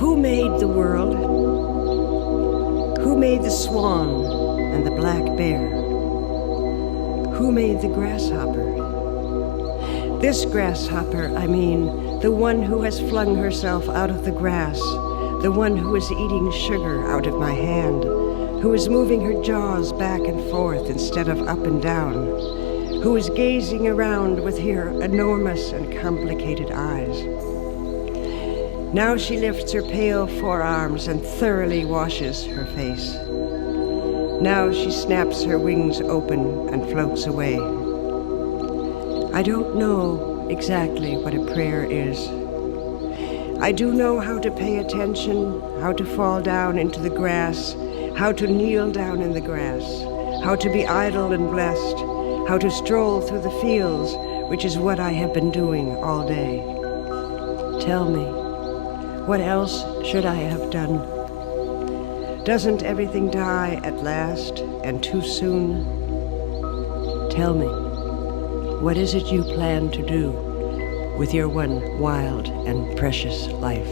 Who made the world? Who made the swan and the black bear? Who made the grasshopper? This grasshopper, I mean, the one who has flung herself out of the grass, the one who is eating sugar out of my hand, who is moving her jaws back and forth instead of up and down, who is gazing around with her enormous and complicated eyes. Now she lifts her pale forearms and thoroughly washes her face. Now she snaps her wings open and floats away. I don't know exactly what a prayer is. I do know how to pay attention, how to fall down into the grass, how to kneel down in the grass, how to be idle and blessed, how to stroll through the fields, which is what I have been doing all day. Tell me, what else should I have done? Doesn't everything die at last and too soon? Tell me, what is it you plan to do with your one wild and precious life?